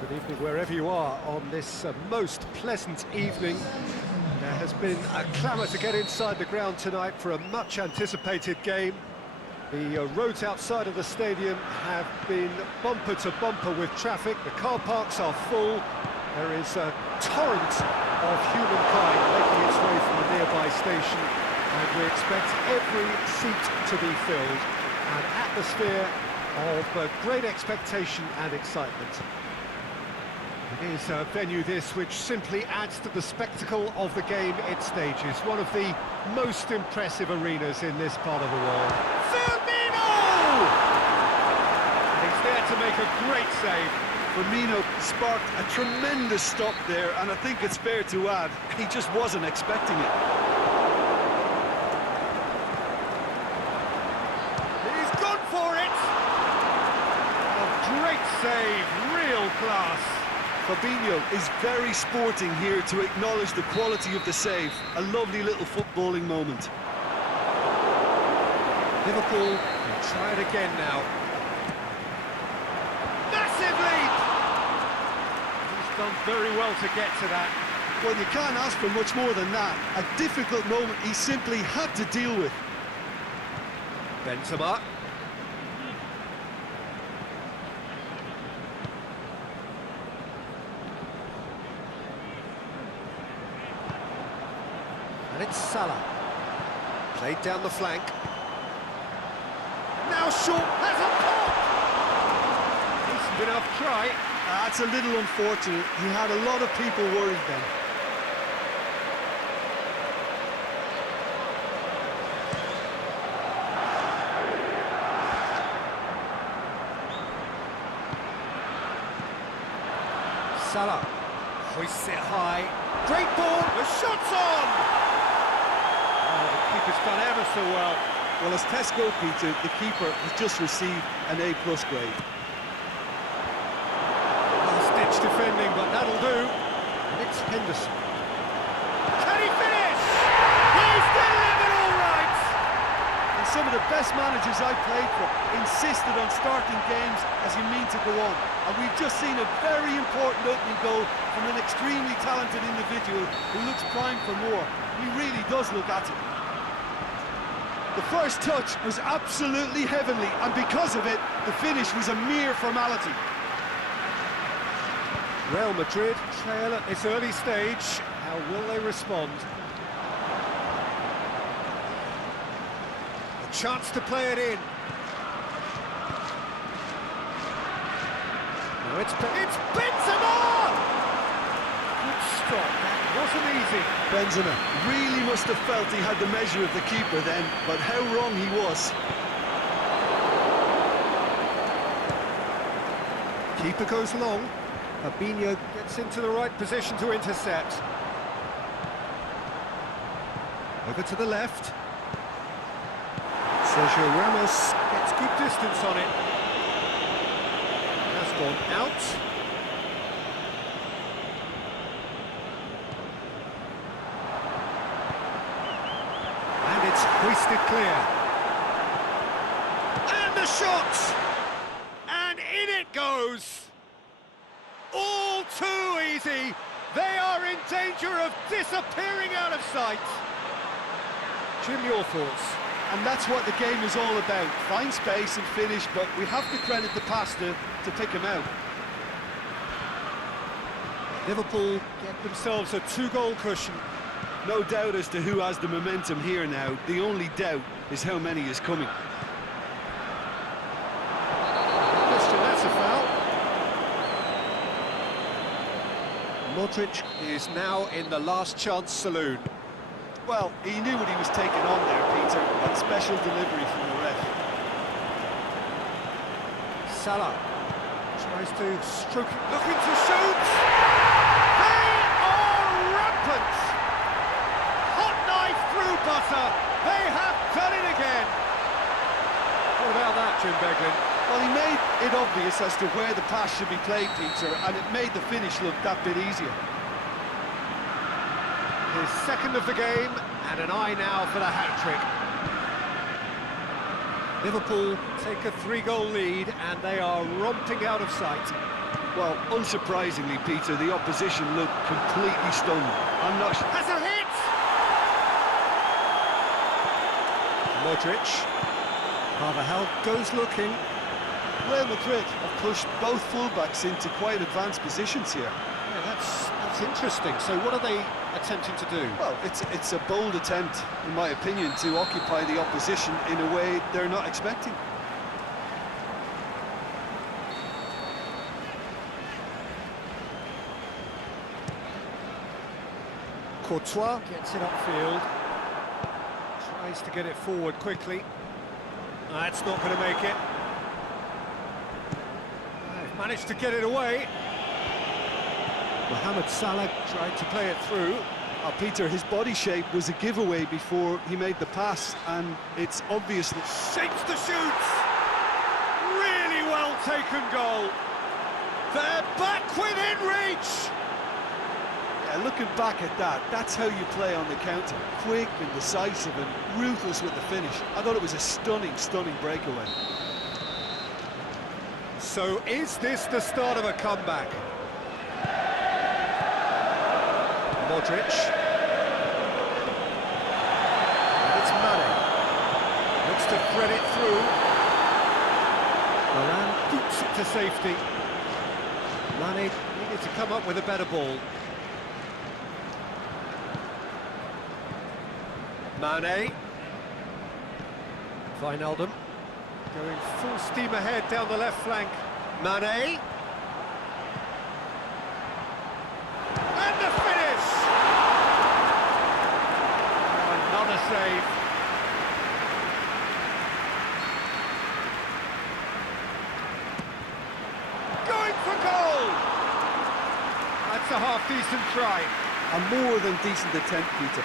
Good evening wherever you are on this most pleasant evening. There has been a clamour to get inside the ground tonight for a much-anticipated game. The roads outside of the stadium have been bumper to bumper with traffic. The car parks are full. There is a torrent of humankind making its way from the nearby station, and we expect every seat to be filled. An atmosphere of great expectation and excitement. It is a venue this which simply adds to the spectacle of the game it stages. One of the most impressive arenas in this part of the world. Firmino! And he's there to make a great save. Firmino sparked a tremendous stop there, and I think it's fair to add, he just wasn't expecting it. He's gone for it! A great save, real class. Fabinho is very sporting here to acknowledge the quality of the save. A lovely little footballing moment. Liverpool will try it again now. Massive leap! He's done very well to get to that. Well, you can't ask for much more than that. A difficult moment he simply had to deal with. Benzema. And it's Salah. Played down the flank. Now Shaw has a pop! Decent enough try. That's a little unfortunate. He had a lot of people worried then. Salah hoists it high. Great ball, the shot's on! Oh, the keeper's done ever so well. Well, as Tesco, Peter, the keeper has just received an A+ grade. Last-ditch defending, but that'll do. And it's Henderson. Can he finish? He's delivered all right! And some of the best managers I played for insisted on starting games as you mean to go on. And we've just seen a very important opening goal from an extremely talented individual who looks primed for more. He really does look at it. The first touch was absolutely heavenly, and because of it, the finish was a mere formality. Real Madrid trail at this early stage. How will they respond? A chance to play it in. No, it's Benzema! Good stop. That wasn't easy. Benzema really must have felt he had the measure of the keeper then, but how wrong he was. Keeper goes long. Fabinho gets into the right position to intercept. Over to the left. Sergio Ramos gets good distance on it. Has gone out. And it's hoisted clear. And the shot! And in it goes! All too easy! They are in danger of disappearing out of sight! Jim, your thoughts? And that's what the game is all about. Find space and finish, but we have to credit the passer to pick him out. Liverpool get themselves a 2-goal cushion. No doubt as to who has the momentum here now. The only doubt is how many is coming. Question, that's a foul. Modric is now in the last chance saloon. Well, he knew what he was taking on there, Peter, and special delivery from the ref. Salah tries to stroke it, looking to shoot! They are rampant! Hot knife through butter, they have done it again! What about that, Jim Beglin? Well, he made it obvious as to where the pass should be played, Peter, and it made the finish look that bit easier. His second of the game, and an eye now for the hat-trick. Liverpool take a 3-goal lead, and they are romping out of sight. Well, unsurprisingly, Peter, the opposition looked completely stunned. I'm not... Has a hit! Modric. Carvajal goes looking. Real Madrid have pushed both fullbacks into quite advanced positions here. Yeah, that's interesting. So what are they attempting to do? Well, it's a bold attempt, in my opinion, to occupy the opposition in a way they're not expecting. Courtois gets it upfield. Tries to get it forward quickly. That's not going to make it. They've managed to get it away. Mohamed Salah tried to play it through. Peter, his body shape was a giveaway before he made the pass, and it's obvious that... Shapes to shoot! Really well taken goal. They're back within reach! Yeah, looking back at that, that's how you play on the counter. Quick and decisive and ruthless with the finish. I thought it was a stunning, stunning breakaway. So is this the start of a comeback? Modric. And it's Mane. Looks to thread it through. Varane boots it to safety. Mane needed to come up with a better ball. Mane. Wijnaldum. Going full steam ahead down the left flank. Mane. And the finish! Oh, another save. Going for goal! That's a half-decent try. A more than decent attempt, Peter.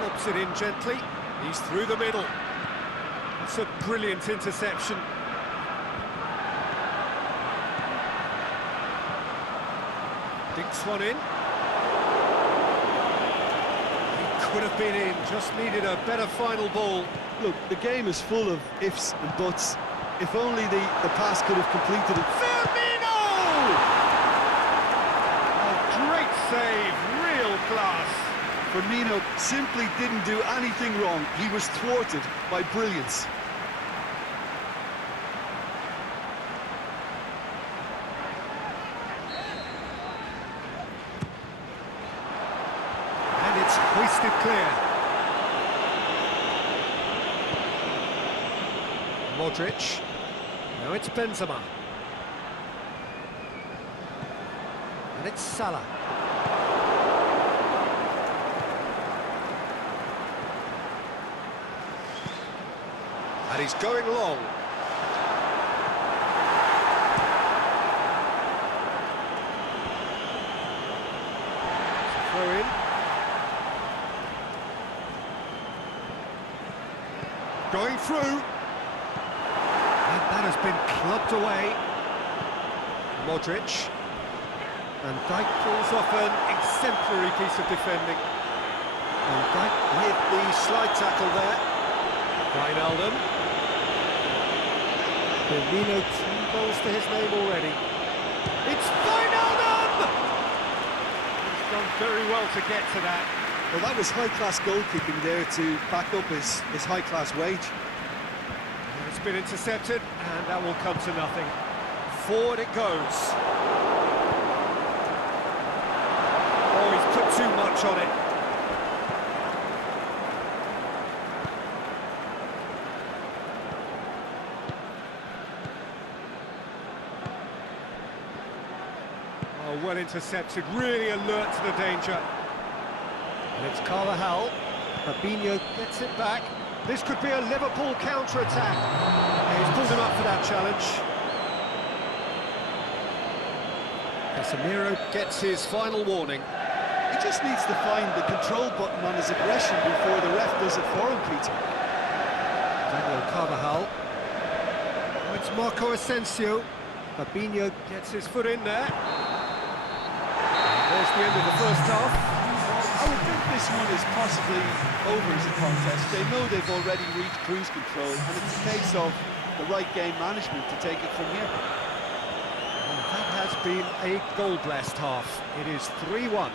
Lobs it in gently. He's through the middle. It's a brilliant interception. Dinks one in. Could have been in, just needed a better final ball. Look, the game is full of ifs and buts. If only the pass could have completed it. Firmino! A great save, real class. Firmino simply didn't do anything wrong. He was thwarted by brilliance. Hoisted clear. Modric. Now it's Benzema. And it's Salah. And he's going long. Throw in. Going through, and that has been clubbed away. Modric, and Dijk pulls off an exemplary piece of defending. And Dijk with the slide tackle there. Wijnaldum. Firmino, 2 goals to his name already. It's Wijnaldum! He's done very well to get to that. Well, that was high-class goal-kicking there to back up his high-class wage. It's been intercepted, and that will come to nothing. Forward it goes. Oh, he's put too much on it. Oh, well intercepted, really alert to the danger. And it's Carvajal. Fabinho gets it back. This could be a Liverpool counter-attack. He's pulled him up for that challenge. Casemiro gets his final warning. He just needs to find the control button on his aggression before the ref does it for him, Peter. Daniel Carvajal. Oh, it's Marco Asensio. Fabinho gets his foot in there. And there's the end of the first half. A would think this one is possibly over as a contest. They know they've already reached cruise control, and it's a case of the right game management to take it from here. Well, that has been a goal-blessed half. It is 3-1.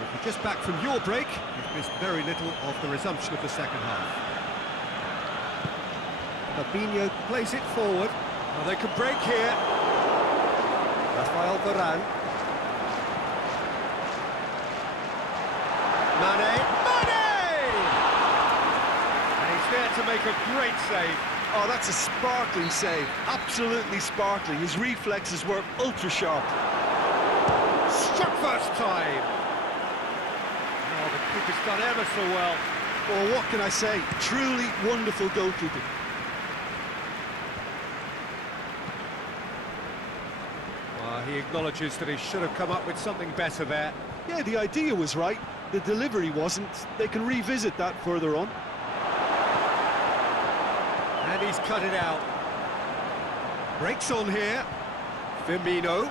If you're just back from your break, you've missed very little of the resumption of the second half. Fabinho plays it forward. Well, they can break here. Rafael Varane. Mane! And he's there to make a great save. Oh, that's a sparkling save. Absolutely sparkling. His reflexes were ultra-sharp. Struck first time. Oh, the keeper's done ever so well. Oh, what can I say? Truly wonderful goalkeeping. Well, he acknowledges that he should have come up with something better there. Yeah, the idea was right. The delivery wasn't. They can revisit that further on. And he's cut it out. Breaks on here. Firmino.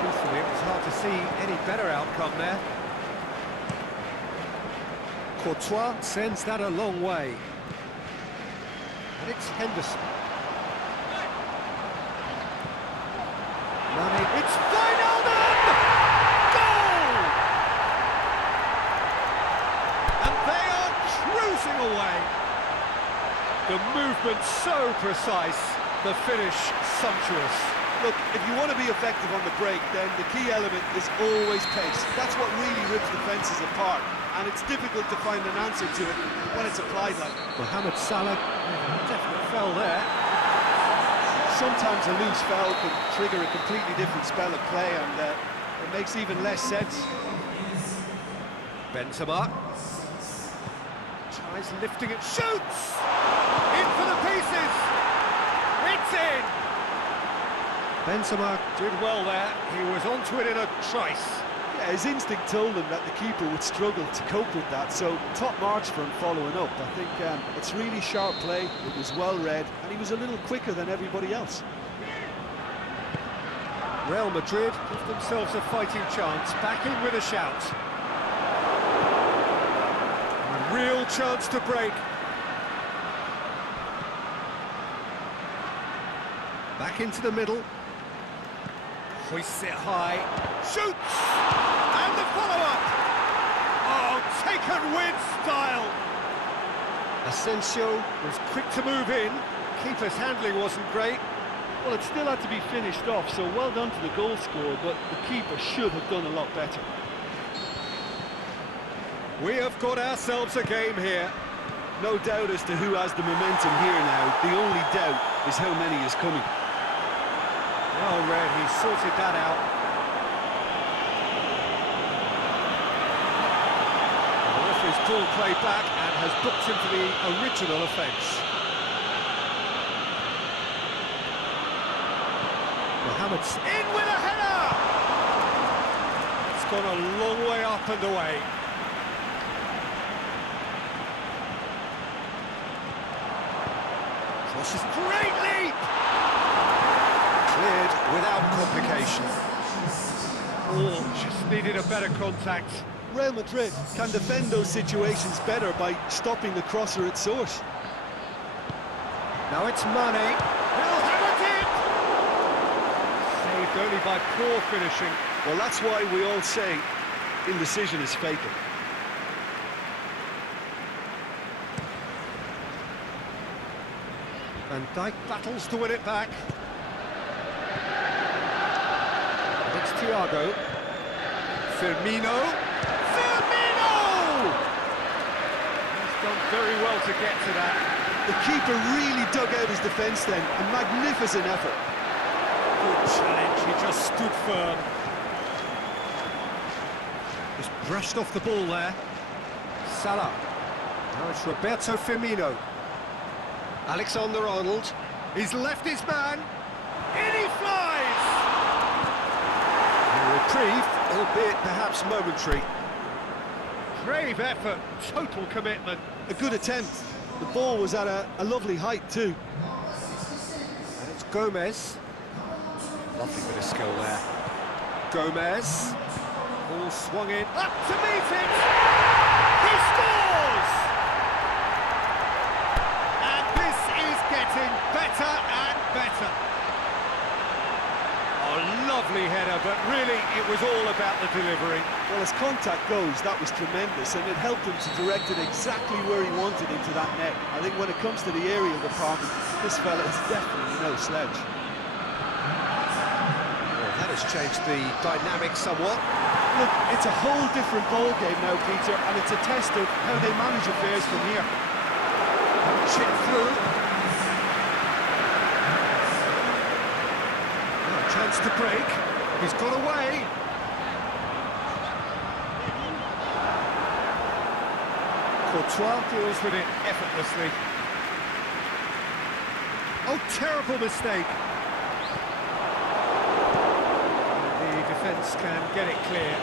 Truthfully, it was hard to see any better outcome there. Courtois sends that a long way. And it's Henderson. Mane, it's Wijnaldum! Goal! And they are cruising away. The movement so precise, the finish sumptuous. Look, if you want to be effective on the break, then the key element is always pace. That's what really rips defences apart, and it's difficult to find an answer to it when it's applied like that. Mohamed Salah definitely fell there. Sometimes a loose foul can trigger a completely different spell of play, and it makes even less sense. Benzema tries lifting it, shoots! In for the pieces! It's in! Benzema did well there. He was onto it in a trice. Yeah, his instinct told him that the keeper would struggle to cope with that, so top marks for him following up. I think it's really sharp play, it was well read, and he was a little quicker than everybody else. Real Madrid give themselves a fighting chance, back in with a shout. A real chance to break. Back into the middle. Hoists it high. Shoots! And the follow-up! Oh, taken with style! Asensio was quick to move in. Keeper's handling wasn't great. Well, it still had to be finished off, so well done to the goal scorer, but the keeper should have done a lot better. We have got ourselves a game here. No doubt as to who has the momentum here now. The only doubt is how many is coming. Well read, he sorted that out. The referee's called play back and has booked him for the original offence. Mohamed's in with a header! It's gone a long way up and away. Crosses, great leap! Cleared without complication. Oh, just needed a better contact. Real Madrid can defend those situations better by stopping the crosser at source. Now it's Mane. He'll have it in! Saved only by poor finishing. Well, that's why we all say indecision is fatal. Van Dijk battles to win it back. It's Thiago. Firmino. Firmino! He's done very well to get to that. The keeper really dug out his defence then. A magnificent effort. Good challenge, he just stood firm. Just brushed off the ball there. Salah. Now it's Roberto Firmino. Alexander-Arnold. He's left his man. In he flies! A reprieve, albeit perhaps momentary. Brave effort, total commitment. A good attempt. The ball was at a lovely height too. And it's Gomez. Lovely bit of skill there. Gomez. Ball swung in. Up to meet it! He scores! And this is getting better and better. A lovely header, but really it was all about the delivery. Well, as contact goes, that was tremendous, and it helped him to direct it exactly where he wanted into that net. I think when it comes to the aerial department, this fella is definitely no sledge. Well, that has changed the dynamic somewhat. Look, it's a whole different ball game now, Peter, and it's a test of how they manage affairs from here. Chip through. Oh, chance to break. He's got away. Courtois deals with it effortlessly. Oh, terrible mistake. The defence can get it clear.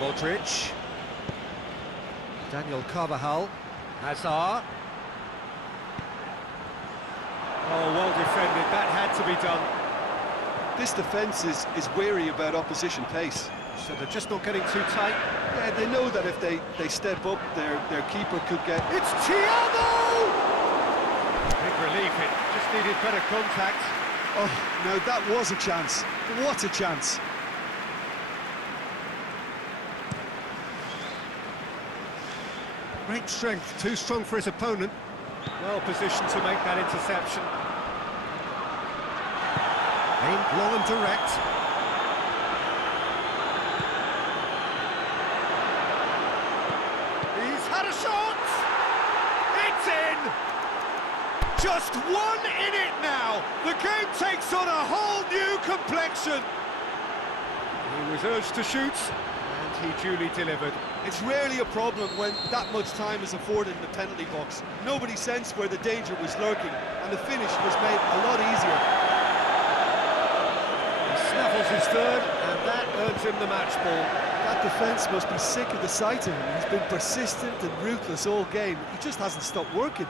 Modric. Daniel Carvajal. Hazard. Oh, well defended. That had to be done. This defence is wary about opposition pace. So they're just not getting too tight. Yeah, they know that if they step up, their keeper could get... It's Thiago! Big relief, it just needed better contact. Oh, no, that was a chance. What a chance. Great strength, too strong for his opponent. Well positioned to make that interception. Aimed long and direct. He's had a shot! It's in! Just one in it now! The game takes on a whole new complexion! He was urged to shoot, and he duly delivered. It's rarely a problem when that much time is afforded in the penalty box. Nobody sensed where the danger was lurking, and the finish was made a lot easier. He snaffles his third, and that earns him the match ball. That defence must be sick of the sight of him. He's been persistent and ruthless all game. He just hasn't stopped working.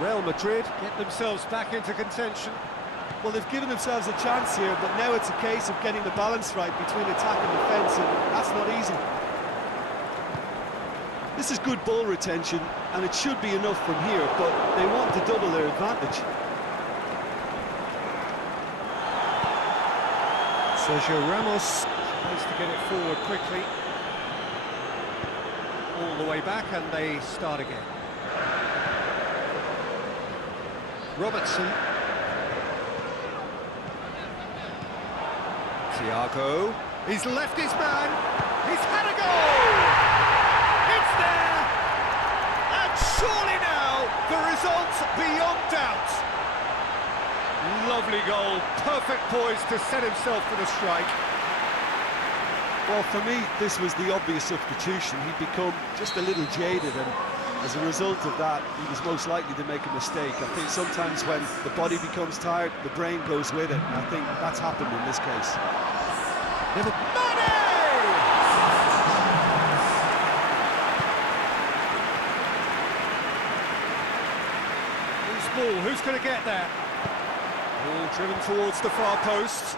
Real Madrid get themselves back into contention. Well, they've given themselves a chance here, but now it's a case of getting the balance right between attack and defence, and that's not easy. This is good ball retention, and it should be enough from here, but they want to double their advantage. Sergio Ramos tries to get it forward quickly. All the way back, and they start again. Robertson. Thiago. He's left his man. He's had a goal! It's there! And surely now, the result's beyond doubt. Lovely goal. Perfect poise to set himself for the strike. Well, for me, this was the obvious substitution. He'd become just a little jaded, and as a result of that, he was most likely to make a mistake. I think sometimes when the body becomes tired, the brain goes with it, and I think that's happened in this case. Never... Mane! Loose ball, who's going to get there? Ball driven towards the far post.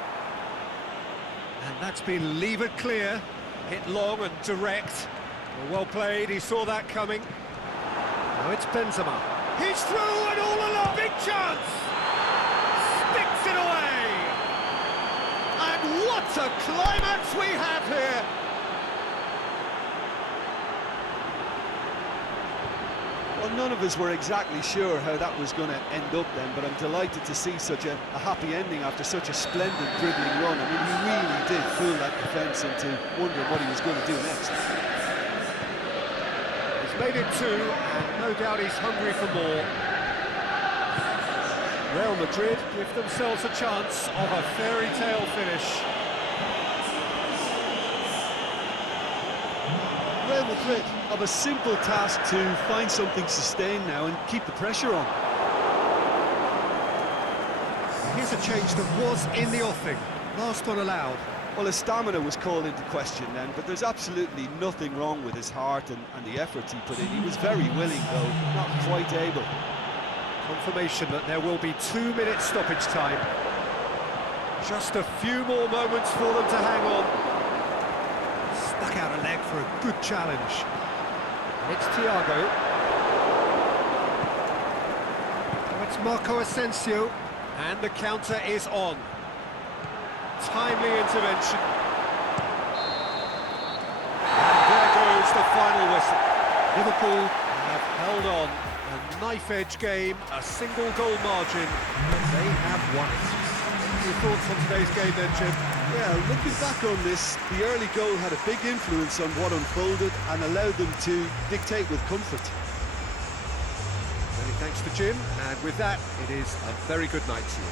And that's been levered clear. Hit long and direct. Well played, he saw that coming. Now it's Benzema. He's through and all along. Big chance! Sticks it away! And what a climax we have here! Well, none of us were exactly sure how that was going to end up then, but I'm delighted to see such a happy ending after such a splendid dribbling run. I mean, he really did fool that defence into wondering what he was going to do next. Made it two, and no doubt he's hungry for more. Real Madrid give themselves a chance of a fairy tale finish. Real Madrid have a simple task to find something sustained now and keep the pressure on. Here's a change that was in the offing. Last one allowed. Well, his stamina was called into question then, but there's absolutely nothing wrong with his heart and the efforts he put in. He was very willing, though, not quite able. Confirmation that there will be 2 minutes stoppage time. Just a few more moments for them to hang on. Stuck out a leg for a good challenge. It's Thiago. Oh, it's Marco Asensio. And the counter is on. Timely intervention. And there goes the final whistle. Liverpool have held on. A knife-edge game, a single goal margin. They have won it. Your thoughts on today's game then, Jim? Yeah, looking back on this, the early goal had a big influence on what unfolded and allowed them to dictate with comfort. Many thanks to Jim, and with that, it is a very good night to you.